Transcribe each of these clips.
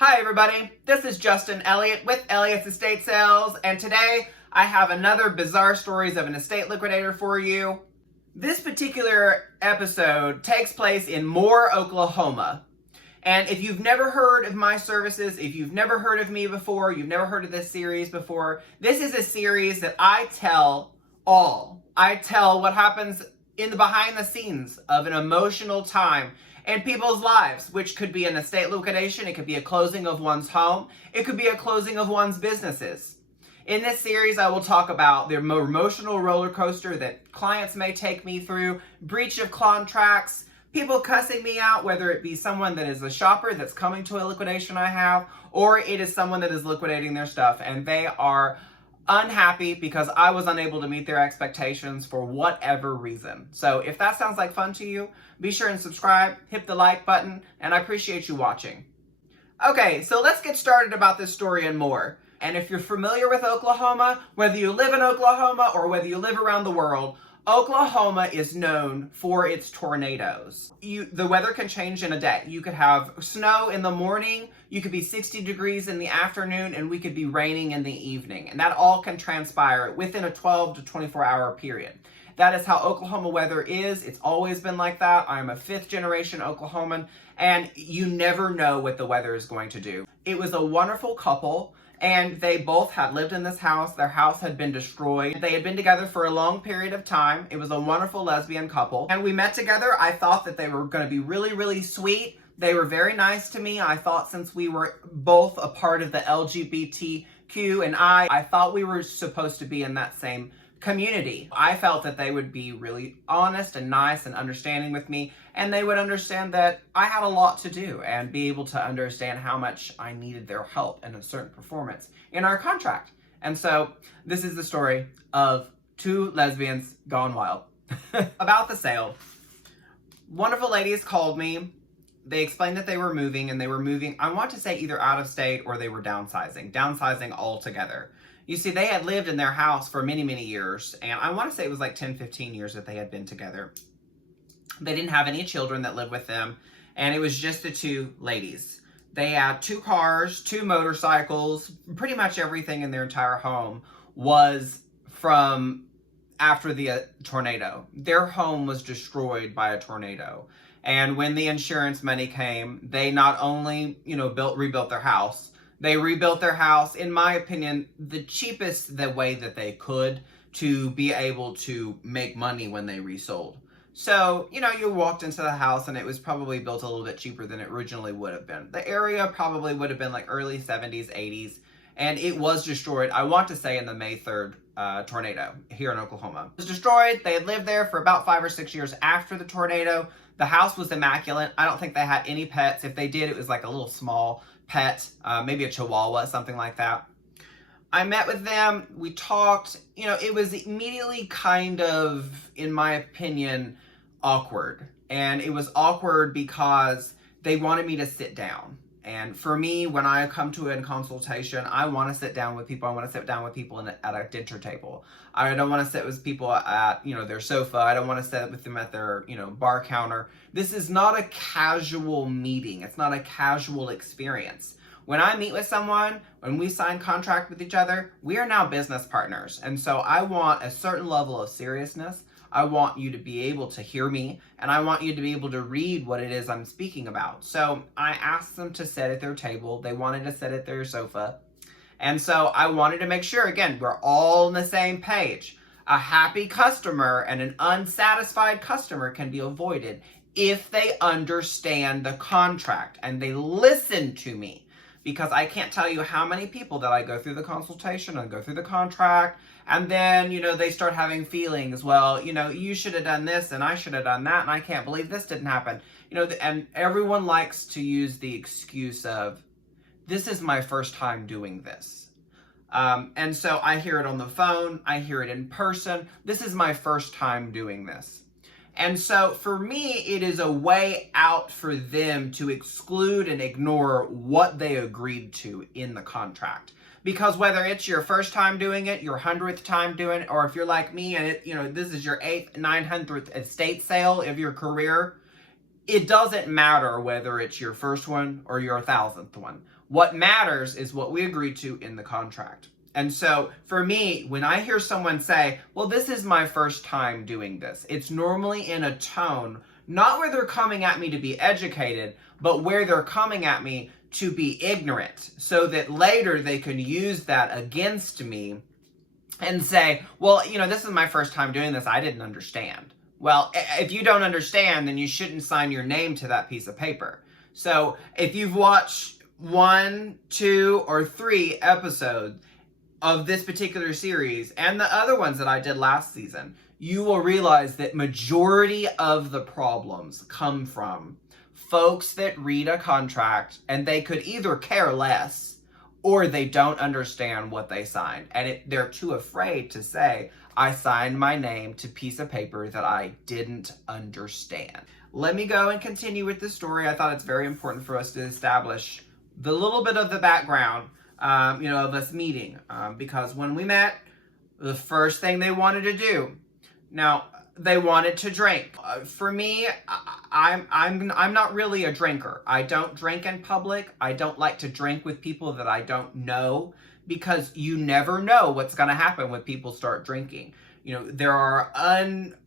Hi everybody, this is Justin Elliott with Elliott's Estate Sales, and today I have another bizarre stories of an estate liquidator for you. This particular episode takes place in Moore, Oklahoma. And if you've never heard of my services, if you've never heard of me before, you've never heard of this series before, this is a series that I tell all. I tell what happens in the behind the scenes of an emotional time in people's lives, which could be an estate liquidation, it could be a closing of one's home, it could be a closing of one's businesses. In this series, I will talk about the emotional roller coaster that clients may take me through, breach of contracts, people cussing me out, whether it be someone that is a shopper that's coming to a liquidation I have, or it is someone that is liquidating their stuff and they are unhappy because I was unable to meet their expectations for whatever reason. So if that sounds like fun to you, be sure and subscribe, hit the like button, and I appreciate you watching. Okay, so let's get started about this story and more. And if you're familiar with Oklahoma, whether you live in Oklahoma or whether you live around the world, Oklahoma is known for its tornadoes. The weather can change in a day. You could have snow in the morning, you could be 60 degrees in the afternoon, and we could be raining in the evening. And that all can transpire within a 12 to 24 hour period. That is how Oklahoma weather is. It's always been like that. I'm a 5th generation Oklahoman, and you never know what the weather is going to do. It was a wonderful couple. And they both had lived in this house. Their house had been destroyed. They had been together for a long period of time. It was a wonderful lesbian couple. And we met together. I thought that they were going to be really, really sweet. They were very nice to me. I thought since we were both a part of the LGBTQ and I thought we were supposed to be in that same community. I felt that they would be really honest and nice and understanding with me, and they would understand that I had a lot to do and be able to understand how much I needed their help in a certain performance in our contract. And so this is the story of two lesbians gone wild. About the sale. Wonderful ladies called me. They explained that they were moving, and they were moving, I want to say either out of state or they were downsizing altogether. You see, they had lived in their house for many, many years, and I want to say it was like 10, 15 years that they had been together. They didn't have any children that lived with them, and it was just the two ladies. They had 2 cars, 2 motorcycles, pretty much everything in their entire home was from after the tornado. Their home was destroyed by a tornado. And when the insurance money came, they not only, rebuilt their house, they rebuilt their house, in my opinion, the cheapest the way that they could to be able to make money when they resold. So, you walked into the house and it was probably built a little bit cheaper than it originally would have been. The area probably would have been like early 70s, 80s, and it was destroyed, I want to say, in the May 3rd tornado here in Oklahoma. It was destroyed. They had lived there for about 5 or 6 years after the tornado. The house was immaculate. I don't think they had any pets. If they did, it was like a little small pet, maybe a chihuahua, something like that. I met with them, we talked, it was immediately kind of, in my opinion, awkward. And it was awkward because they wanted me to sit down. And for me, when I come to a consultation, I want to sit down with people. I want to sit down with people at a dinner table. I don't want to sit with people at, their sofa. I don't want to sit with them at their, bar counter. This is not a casual meeting. It's not a casual experience. When I meet with someone, when we sign contract with each other, we are now business partners. And so I want a certain level of seriousness. I want you to be able to hear me, and I want you to be able to read what it is I'm speaking about. So I asked them to sit at their table. They wanted to sit at their sofa. And so I wanted to make sure, again, we're all on the same page. A happy customer and an unsatisfied customer can be avoided if they understand the contract and they listen to me. Because I can't tell you how many people that I go through the consultation and go through the contract, and then, they start having feelings. Well, you should have done this and I should have done that, and I can't believe this didn't happen. And everyone likes to use the excuse of, this is my first time doing this. And so I hear it on the phone, I hear it in person. This is my first time doing this. And so for me, it is a way out for them to exclude and ignore what they agreed to in the contract. Because whether it's your first time doing it, your 100th time doing it, or if you're like me and this is your 8th, 900th estate sale of your career, it doesn't matter whether it's your first one or your 1,000th one. What matters is what we agreed to in the contract. And so for me, when I hear someone say, well, this is my first time doing this, it's normally in a tone, not where they're coming at me to be educated, but where they're coming at me to be ignorant, so that later they can use that against me and say, well, this is my first time doing this, I didn't understand. Well, if you don't understand, then you shouldn't sign your name to that piece of paper. So if you've watched 1, 2, or 3 episodes of this particular series and the other ones that I did last season, you will realize that majority of the problems come from folks that read a contract and they could either care less or they don't understand what they signed. And they're too afraid to say, I signed my name to a piece of paper that I didn't understand. Let me go and continue with the story. I thought it's very important for us to establish the little bit of the background of us meeting, because when we met, the first thing they wanted to do, now they wanted to drink. For me, I'm not really a drinker. I don't drink in public. I don't like to drink with people that I don't know, because you never know what's going to happen when people start drinking. There are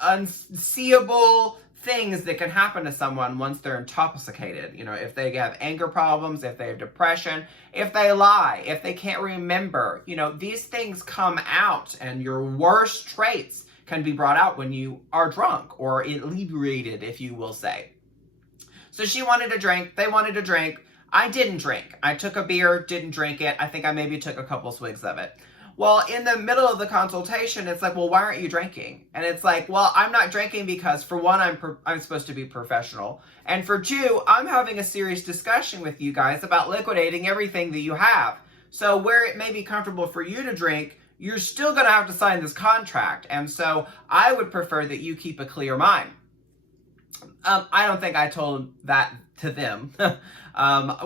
unseeable things that can happen to someone once they're intoxicated. If they have anger problems, if they have depression, if they lie, if they can't remember, these things come out, and your worst traits can be brought out when you are drunk or inebriated, if you will say. So she wanted to drink. They wanted to drink. I didn't drink. I took a beer, didn't drink it. I think I maybe took a couple swigs of it. Well, in the middle of the consultation, it's like, well, why aren't you drinking? And it's like, well, I'm not drinking because, for one, I'm supposed to be professional. And for two, I'm having a serious discussion with you guys about liquidating everything that you have. So where it may be comfortable for you to drink, you're still going to have to sign this contract. And so I would prefer that you keep a clear mind. I don't think I told that to them.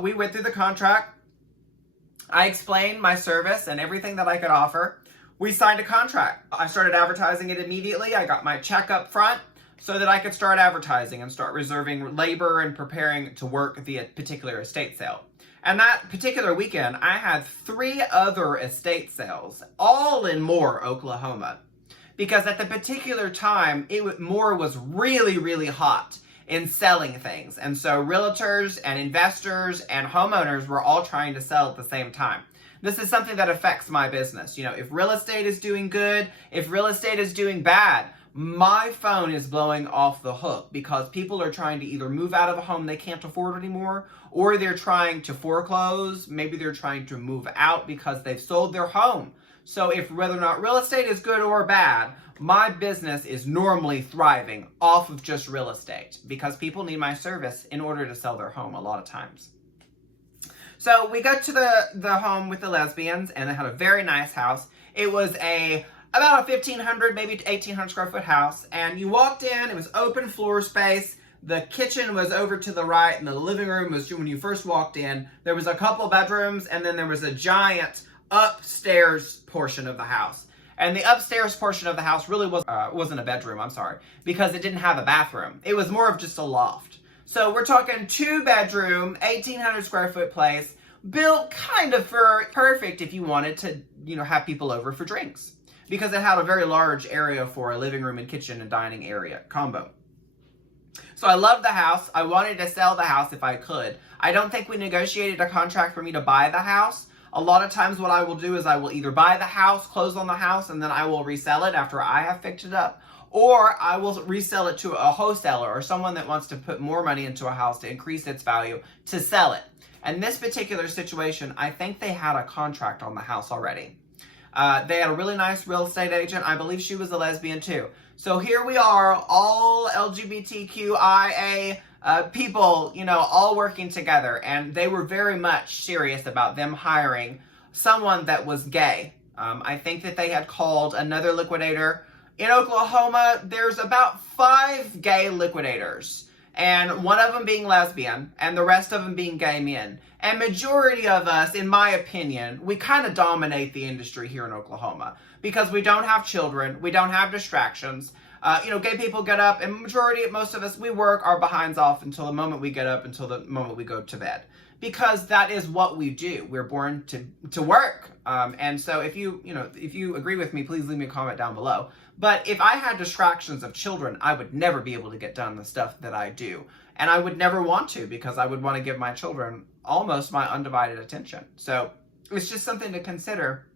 We went through the contract. I explained my service and everything that I could offer. We signed a contract. I started advertising it immediately. I got my check up front so that I could start advertising and start reserving labor and preparing to work the particular estate sale. And that particular weekend, I had 3 other estate sales, all in Moore, Oklahoma. Because at the particular time, Moore was really, really hot in selling things. And so realtors and investors and homeowners were all trying to sell at the same time. This is something that affects my business. If real estate is doing good, if real estate is doing bad, my phone is blowing off the hook, because people are trying to either move out of a home they can't afford anymore, or they're trying to foreclose. Maybe they're trying to move out because they've sold their home. So if whether or not real estate is good or bad, my business is normally thriving off of just real estate, because people need my service in order to sell their home a lot of times. So we got to the home with the lesbians, and they had a very nice house. It was about a 1,500, maybe 1,800 square foot house. And you walked in, it was open floor space. The kitchen was over to the right, and the living room was, when you first walked in, there was a couple bedrooms, and then there was a giant upstairs portion of the house. And the upstairs portion of the house really wasn't a bedroom, I'm sorry, because it didn't have a bathroom. It was more of just a loft. So we're talking 2-bedroom, 1,800 square foot place, built kind of for perfect if you wanted to, have people over for drinks, because it had a very large area for a living room and kitchen and dining area combo. So I loved the house. I wanted to sell the house if I could. I don't think we negotiated a contract for me to buy the house. A lot of times what I will do is I will either buy the house, close on the house, and then I will resell it after I have fixed it up. Or I will resell it to a wholesaler or someone that wants to put more money into a house to increase its value to sell it. And this particular situation, I think they had a contract on the house already. They had a really nice real estate agent. I believe she was a lesbian too. So here we are, all LGBTQIA people, all working together. And they were very much serious about them hiring someone that was gay. I think that they had called another liquidator. In Oklahoma, there's about 5 gay liquidators, and one of them being lesbian, and the rest of them being gay men. And majority of us, in my opinion, we kind of dominate the industry here in Oklahoma, because we don't have children, we don't have distractions. Gay people get up, and most of us, we work our behinds off until the moment we get up, until the moment we go to bed. Because that is what we do. We're born to work. And so if you agree with me, please leave me a comment down below. But if I had distractions of children, I would never be able to get done the stuff that I do. And I would never want to, because I would want to give my children almost my undivided attention. So it's just something to consider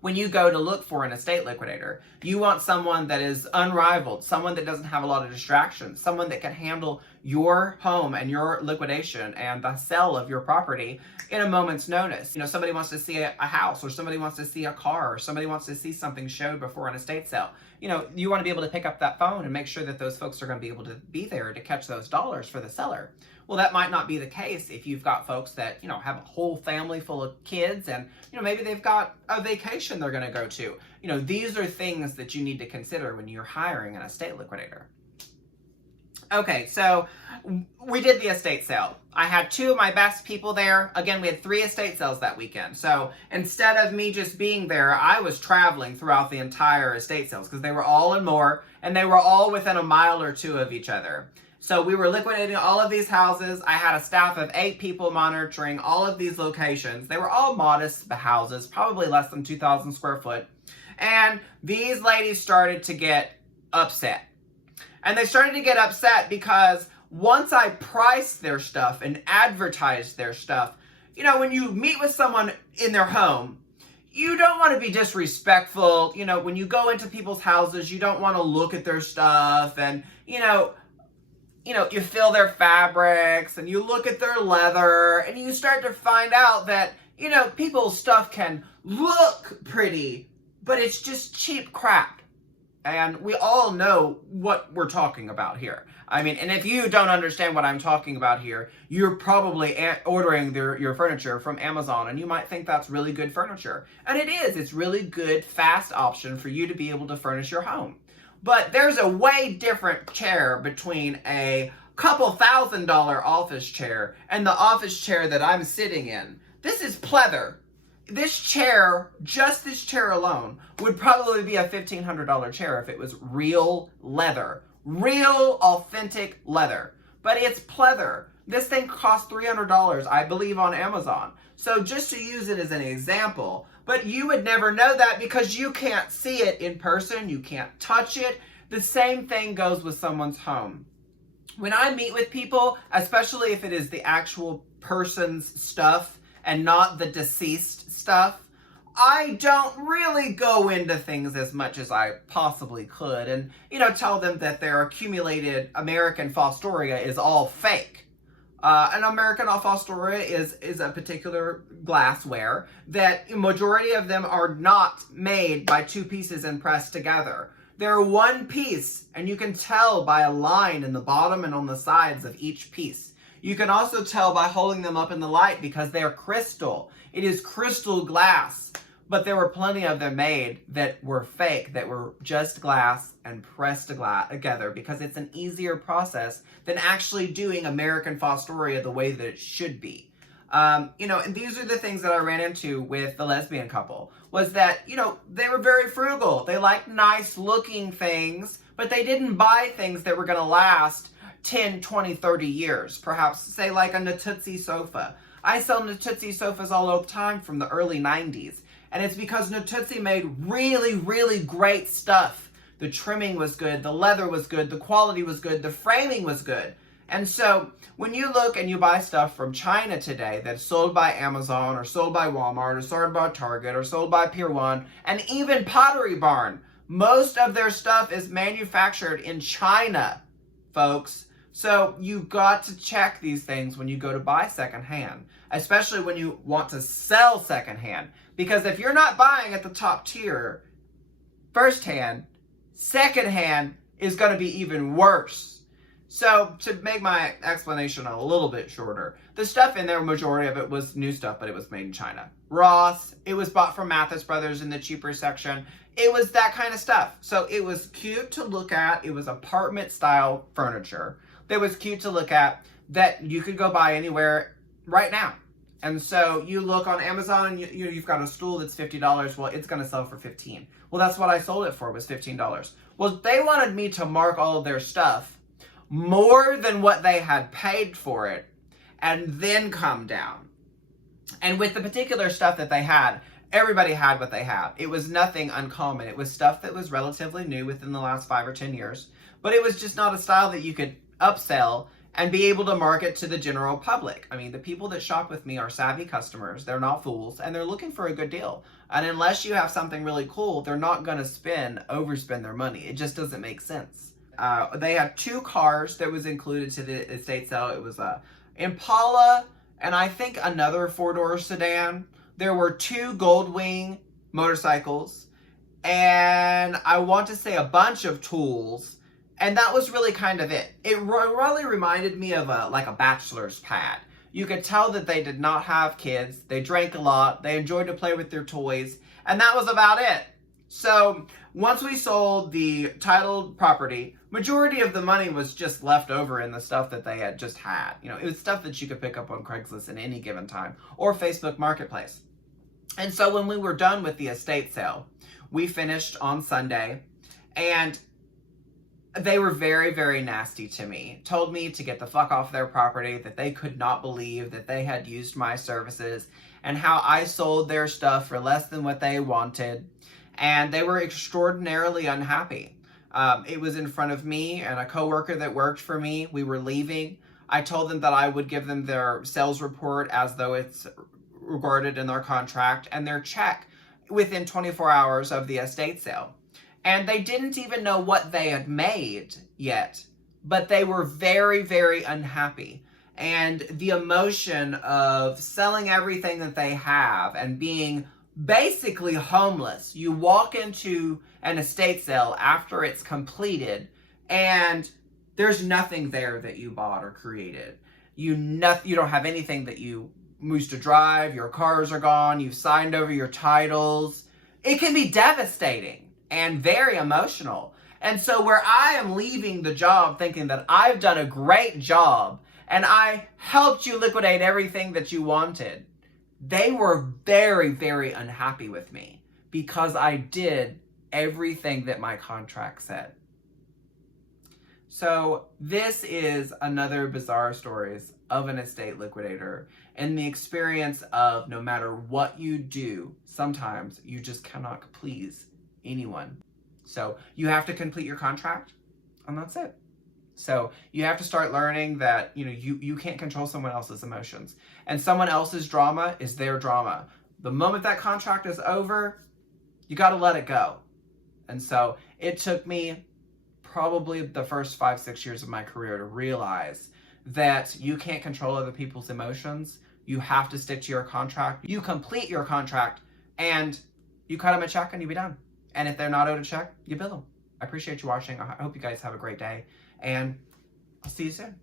when you go to look for an estate liquidator. You want someone that is unrivaled, someone that doesn't have a lot of distractions, someone that can handle your home and your liquidation and the sale of your property in a moment's notice. Somebody wants to see a house, or somebody wants to see a car, or somebody wants to see something showed before an estate sale. You want to be able to pick up that phone and make sure that those folks are going to be able to be there to catch those dollars for the seller. Well, that might not be the case if you've got folks that, have a whole family full of kids, and, maybe they've got a vacation they're going to go to. These are things that you need to consider when you're hiring an estate liquidator. Okay, so we did the estate sale. I had 2 of my best people there. Again, we had 3 estate sales that weekend. So instead of me just being there, I was traveling throughout the entire estate sales, because they were all in Moore, and they were all within a mile or 2 of each other. So we were liquidating all of these houses. I had a staff of 8 people monitoring all of these locations. They were all modest houses, probably less than 2,000 square foot. And these ladies started to get upset. And they started to get upset because once I priced their stuff and advertised their stuff, when you meet with someone in their home, you don't want to be disrespectful. When you go into people's houses, you don't want to look at their stuff, and, you feel their fabrics, and you look at their leather, and you start to find out that, people's stuff can look pretty, but it's just cheap crap. And we all know what we're talking about here. And if you don't understand what I'm talking about here, you're probably ordering your furniture from Amazon, and you might think that's really good furniture. And it is. It's really good, fast option for you to be able to furnish your home. But there's a way different chair between a couple $1,000 office chair and the office chair that I'm sitting in. This is pleather. This chair, just this chair alone, would probably be a $1,500 chair if it was real leather. Real, authentic leather. But it's pleather. This thing costs $300, I believe, on Amazon. So just to use it as an example, but you would never know that because you can't see it in person. You can't touch it. The same thing goes with someone's home. When I meet with people, especially if it is the actual person's stuff and not the deceased stuff, I don't really go into things as much as I possibly could and, tell them that their accumulated American Fostoria is all fake. An American Fostoria is a particular glassware that majority of them are not made by 2 pieces and pressed together. They're one piece, and you can tell by a line in the bottom and on the sides of each piece. You can also tell by holding them up in the light because they're crystal. It is crystal glass. But there were plenty of them made that were fake, that were just glass and pressed together, because it's an easier process than actually doing American Fostoria the way that it should be. And these are the things that I ran into with the lesbian couple, was that, they were very frugal. They liked nice looking things, but they didn't buy things that were going to last 10, 20, 30 years. Perhaps, say, like a Natutsi sofa. I sell Natutsi sofas all the time from the early 90s. And it's because Natutsi made really, really great stuff. The trimming was good, the leather was good, the quality was good, the framing was good. And so when you look and you buy stuff from China today that's sold by Amazon or sold by Walmart or sold by Target or sold by Pier 1 and even Pottery Barn, most of their stuff is manufactured in China, folks. So you got to check these things when you go to buy secondhand, especially when you want to sell secondhand. Because if you're not buying at the top tier firsthand, secondhand is going to be even worse. So to make my explanation a little bit shorter, the stuff in there, majority of it was new stuff, but it was made in China. Ross, it was bought from Mathis Brothers in the cheaper section. It was that kind of stuff. So it was cute to look at. It was apartment style furniture that was cute to look at that you could go buy anywhere right now. And so you look on Amazon and you've got a stool that's $50. Well, it's going to sell for $15. Well, that's what I sold it for, was $15. Well, they wanted me to mark all of their stuff more than what they had paid for it and then come down. And with the particular stuff that they had, everybody had what they had. It was nothing uncommon. It was stuff that was relatively new within the last 5 or 10 years, but it was just not a style that you could upsell and be able to market to the general public. I mean, the people that shop with me are savvy customers. They're not fools, and they're looking for a good deal. And unless you have something really cool, they're not going to overspend their money. It just doesn't make sense. They had 2 cars that was included to the estate sale. It was a Impala and I think another 4-door sedan. There were 2 Goldwing motorcycles, and I want to say a bunch of tools. And that was really kind of it. It really reminded me of a bachelor's pad. You could tell that they did not have kids. They drank a lot. They enjoyed to play with their toys. And that was about it. So once we sold the titled property, majority of the money was just left over in the stuff that they had just had. You know, it was stuff that you could pick up on Craigslist at any given time or Facebook Marketplace. And so when we were done with the estate sale, we finished on Sunday, and they were very, very nasty to me. Told me to get the fuck off their property, that they could not believe that they had used my services, and how I sold their stuff for less than what they wanted. And they were extraordinarily unhappy. It was in front of me and a coworker that worked for me. We were leaving. I told them that I would give them their sales report as though it's regarded in their contract, and their check within 24 hours of the estate sale. And they didn't even know what they had made yet, but they were very, very unhappy. And the emotion of selling everything that they have and being basically homeless. You walk into an estate sale after it's completed, and there's nothing there that you bought or created. You don't have anything that you used to drive. Your cars are gone. You've signed over your titles. It can be devastating and very emotional. And so where I am leaving the job thinking that I've done a great job and I helped you liquidate everything that you wanted, they were very, very unhappy with me because I did everything that my contract said. So this is another bizarre stories of an estate liquidator and the experience of no matter what you do, sometimes you just cannot please anyone. So you have to complete your contract, and that's it. So you have to start learning that, you can't control someone else's emotions, and someone else's drama is their drama. The moment that contract is over, you got to let it go. And so it took me probably the first 5-6 years of my career to realize that you can't control other people's emotions. You have to stick to your contract. You complete your contract, and you cut them a check, and you be done. And if they're not owed a check, you bill them. I appreciate you watching. I hope you guys have a great day, and I'll see you soon.